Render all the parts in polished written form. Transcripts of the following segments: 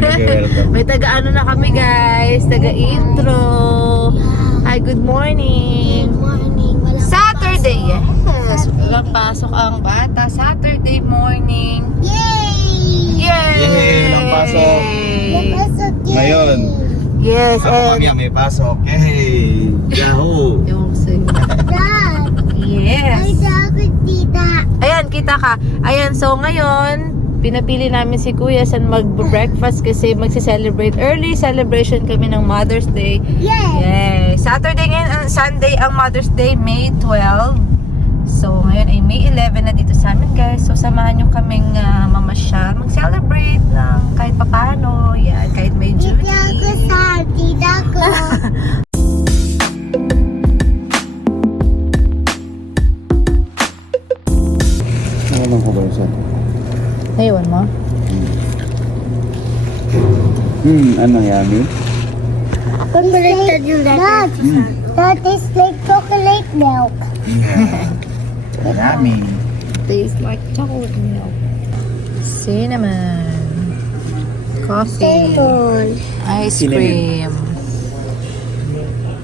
nanay nag-welcome. May taga-ano na kami guys. Taga-intro. Hi, good morning. Good morning. Walang Saturday, yes. Walang pasok ang bata. Saturday morning. Yay! Yay! Yay! Walang pasok. Napasok yay! Ngayon. Yes, Ako mamaya may pasok. Yay! Yahoo! Ewan ko sa'yo. Dad! Yes. Ay, dapat tita. Ayan, kita ka. Ayan, so ngayon, pinapili namin si Kuya saan mag-breakfast kasi magsi-celebrate. Early celebration kami ng Mother's Day. Yay! Yay! Saturday ngayon, Sunday ang Mother's Day, May 12. So, ngayon ay May 11 na dito sa amin, guys. So, samahan nyo kaming mamasyal, mag-celebrate ng kahit papano. Yan, kahit may duty. Tita ko sa tita ko. Ano ko ba isa? Naiwan mo? Ano yummy? Baliktad yung Dad! That is like chocolate milk. Yummy. Tastes like chocolate milk. Cinnamon. Coffee. Cinnamon. Ice Cinnamon. cream.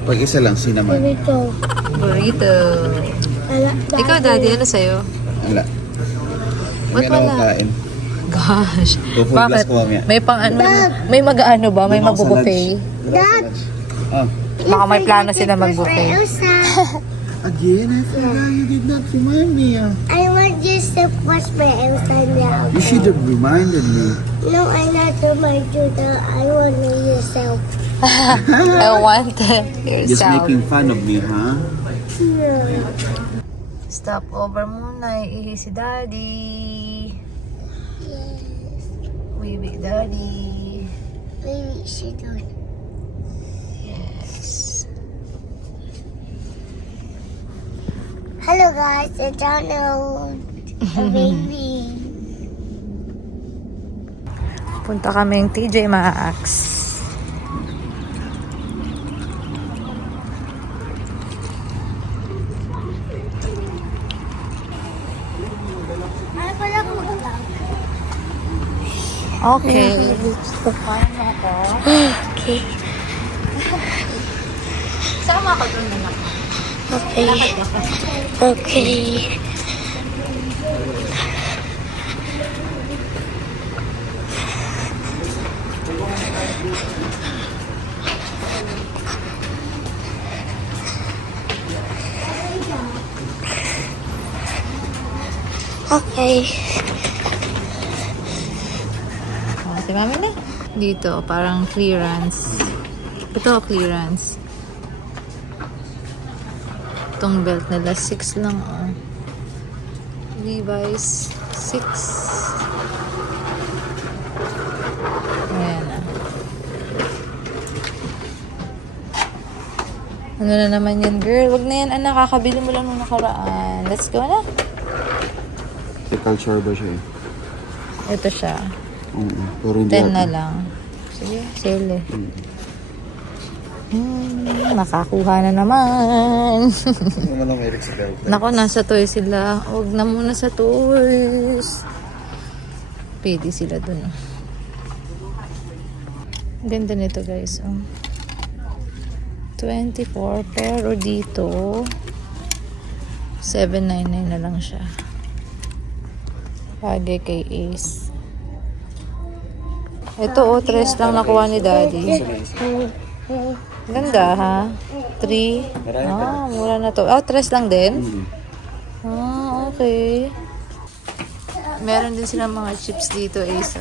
Pag isa lang, cinnamon. Ito. Burrito. Ikaw, Daddy, ano sa'yo? Wala. Ba't Meron akong wala? kain. Gosh. Go full glass ko mamaya. May pang ano, may mag-ano ba? May Wala akong mag-buffet? salad. Dad! Oh. Baka may plano sila mag-buffet. Again, I forgot you did not remind me. I want just to push my Elsa now. You should have reminded me. No, I not remind you that I want to yourself. I want Just yourself. making fun of me, huh? Stop over muna. Ihi si Daddy. Baby Daddy. Maybe she do. Yes. Hello guys, it's Donald. A baby. Punta kaming TJ Maxx. Ano pala kung vlog? Okay. Paano ako? Okay. Sama ako doon na. Okay. Okay. Okay. Si Mami na. Dito, parang clearance. Ito, clearance. Itong belt nila, 6 lang. Oh. Levi's, 6. Ayan na. Ano na naman yan, girl? Wag na yan, anak. Kakabili mo lang nung nakaraan. Let's go na. Culture ba siya eh? Ito siya. Pero hindi 10 na ako. lang. Sige, sale eh. Nakakuha na naman. Ano naman ang merit sa belt? Nako, nasa toys sila. Huwag na muna sa toys. Pwede sila dun. Ganda nito guys. 24 pero dito 799 na lang siya. Bagay kay Ace. Ito 3 lang nakuha ni Daddy. Ganda ha? 3. Ah, mura na to. 3 lang din? Ah, okay. Meron din silang mga chips dito, Ace.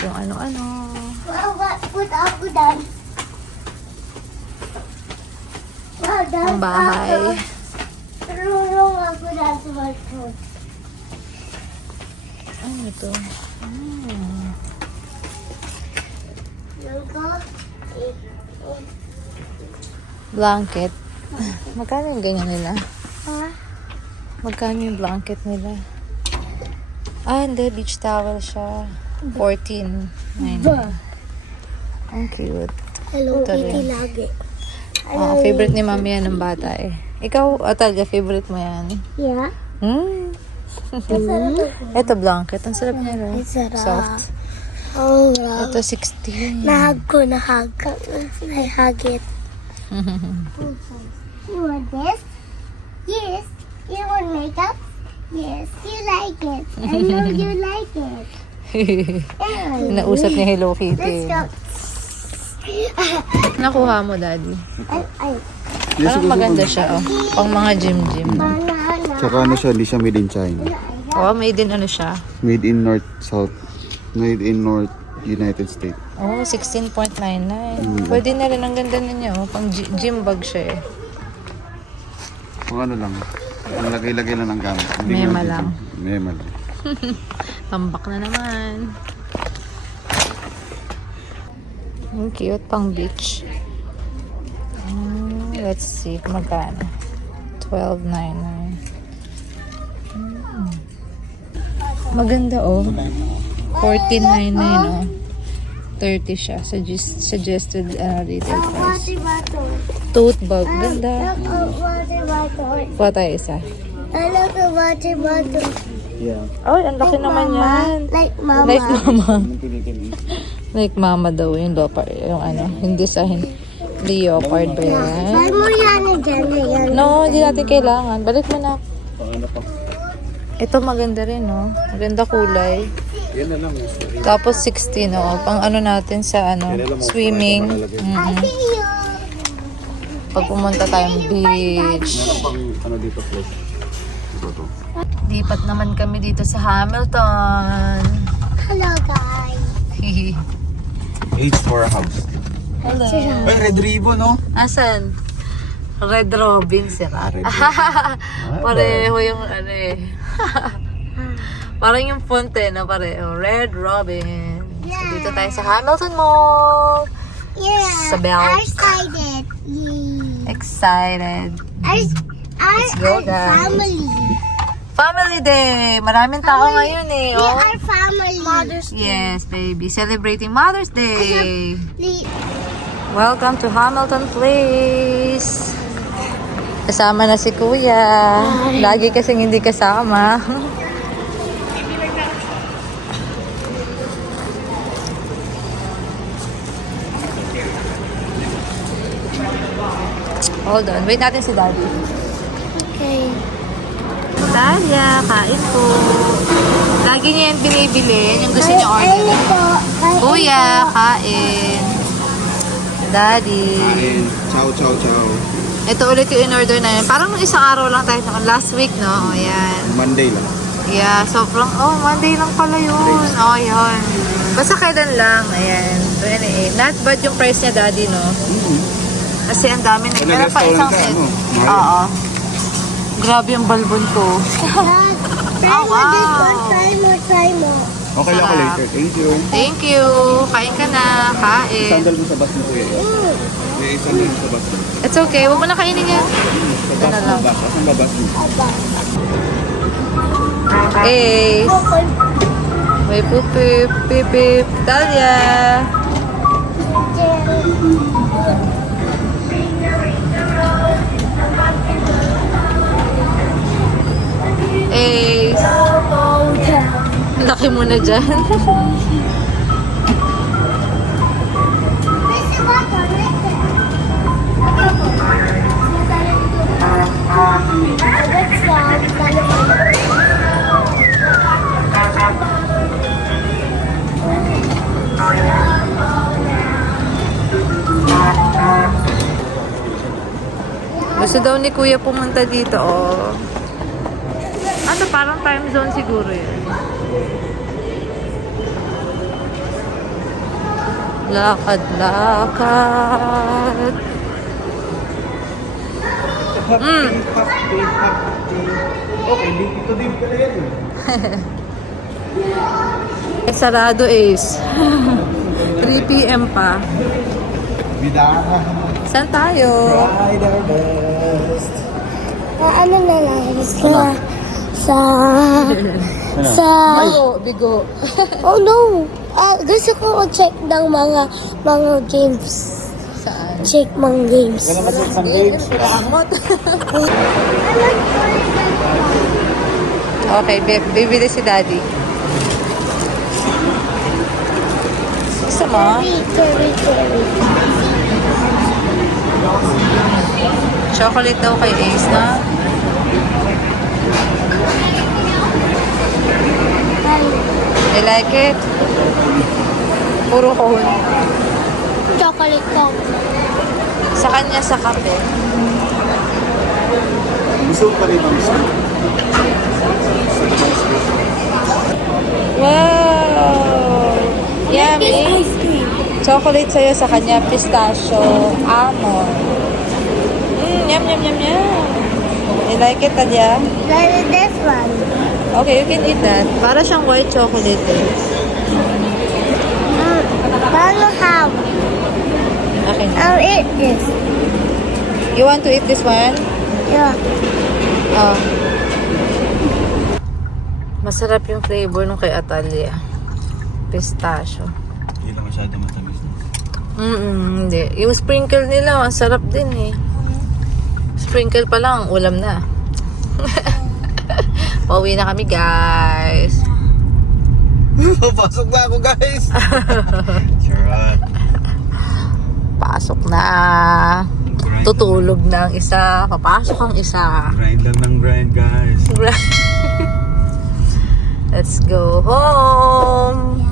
Kung ano-ano. Well, what put ako dad? Wow, dad. Ang bahay. Tulong ako dad sa my phone. Ano ito? Blanket. Magkano yung ganyan nila? Ha? Magkano yung blanket nila? Hindi. Beach towel siya. 14. Ang cute. Hello Ito Kitty rin. lagi. Favorite ni mami yan ng bata eh. Ikaw, talaga, favorite mo yan? Yeah? Ito blanket. Ang sarap niya, no? Ang sarap. Soft. Oh, wow. Ito 16. Nahag ko, nahag. I hug it. You want this? Yes. You want makeup? Yes. You like it. I know you like it. Nausap ni Hello Let's Kitty. go. Nakuha mo, Daddy. Ay, Parang maganda siya, oh. Pang mga gym-gym. banana. Tsaka ano siya, hindi siya made in China. Oh, made in ano siya? Made in North, South. Made in North United States. Oh, 16.99. Pwede na rin. Ang ganda na niya, oh. Pang gym bag siya, eh. Kung ano lang. Ang lagay-lagay lang ng gamit. Mema lang. Mema lang. Tambak na naman. Ang cute, pang beach. Let's see kung magkano. 12.99. Maganda, oh. 14.99, oh. 30 siya. Suggested retail price. Water bottle. Tote bag. Ganda. Look at water bottle. Kuha tayo isa. I look at water bottle. Yeah. Oh, ang laki naman yan. Like mama. Like mama. Anong tinitin? Like mama daw yung leopard. Yung ano, hindi sa leopard ba yan? Saan mo yan dyan? Yan. No, hindi natin kailangan. Balik mo na. Ano pa? Ito maganda rin, no? Maganda kulay. Yan na lang. Tapos 16, oh. Pang ano natin sa ano, swimming. I see you. Pag pumunta tayong beach. Meron pang ano dito, flash. Ito to. Lipat naman kami dito sa Hamilton. Hello, guys. Age for a house. Hello. Ay, red ribbon, no? Asan? Red Robin, sira. Red Pareho yung ano eh. Parang yung font eh, no? Pareho. Red Robin. So, dito tayo sa Hamilton Mall. Yeah. Sa belt. I'm excited. Yay. Excited. Let's go, guys. family. Family Day! Maraming tao ngayon eh. We Oh. are family. Mother's Yes, baby. Celebrating Mother's Day. Day. Welcome to Hamilton Place. Kasama na si Kuya. Lagi kasing hindi kasama. Hold on. Wait natin si Daddy. Okay. Dalia, kain po. Lagi niya yung binibili. Yung gusto niya order. Kuya, kain. Daddy. Kain. Ciao, ciao, ciao. Ito ulit yung in-order na yun. Parang isang araw lang tayo. Last week, no? O, yan. Monday lang. Yeah, sobrang, Monday lang pala yun. Oh, yun. Basta kailan lang. Ayan, 28. Not bad yung price niya, Daddy, no? Kasi ang dami na. Meron pa isang set. Mahal. Oo. Grabe yung balbon ko. Try mo wow. this one. Try mo. Okay lang ako Sarap. later. Thank you. Thank you. Kain ka na. Kain. Sandal mo sa bus mo, kuya. May sandal mo sa bus mo. It's okay. Huwag mo na kainin yan. Sa Ito na bus lang. mo ba? Asan ba bus mo? Ace. May pupip. Pipip. Dalia. Ace. Laki mo na dyan. Gusto daw ni Kuya pumunta dito, oh. Ano, parang time zone siguro yun. Lakad. Okay, dito din pala yan. Sarado is 3 p.m. pa. Bidaha. Saan tayo? Try their best. Ano na lang? Sa... Bigo. Oh no! Gusto ko check ng mga games. Saan? Check mga games. Wala mag-check ng games. Kamot. Okay, bibili si Daddy. Gusto mo? Cherry. Chocolate daw kay Ace na. I like it. Puro cone. Chocolate cone. Sa kanya sa kape. Gusto ko pa rin ang sweet. Wow! Yummy! Ice cream. Chocolate sa'yo, sa kanya pistachio, almond. Yum, yum, yum, yum. You like it, Tadia? Like this one. Okay, you can eat that. Para siyang white chocolate eh. Paano how? Okay na. I'll eat this. You want to eat this one? Yeah. Oh. Masarap yung flavor nung kay Atalia. Pistachio. Hindi na masyado matamis na. Hindi. Yung sprinkle nila, ang sarap din eh. Sprinkle pa lang, ulam na. Pauwi na kami, guys. Pasok na ako, guys! Sure. Pasok na. Tutulog na ang isa. Papasok ang isa. Grind lang ng grind, guys. Let's go home.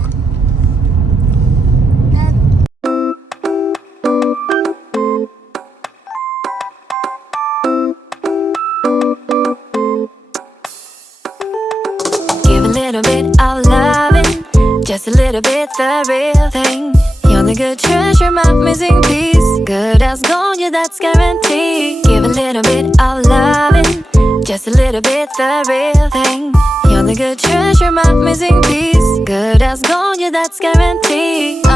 Give a little bit of loving, just a little bit the real thing. You're the good treasure, my missing piece. Good as gold, yeah, that's guaranteed. Give a little bit of loving, just a little bit the real thing. You're the good treasure, my missing piece. Good as gold, yeah, that's guaranteed.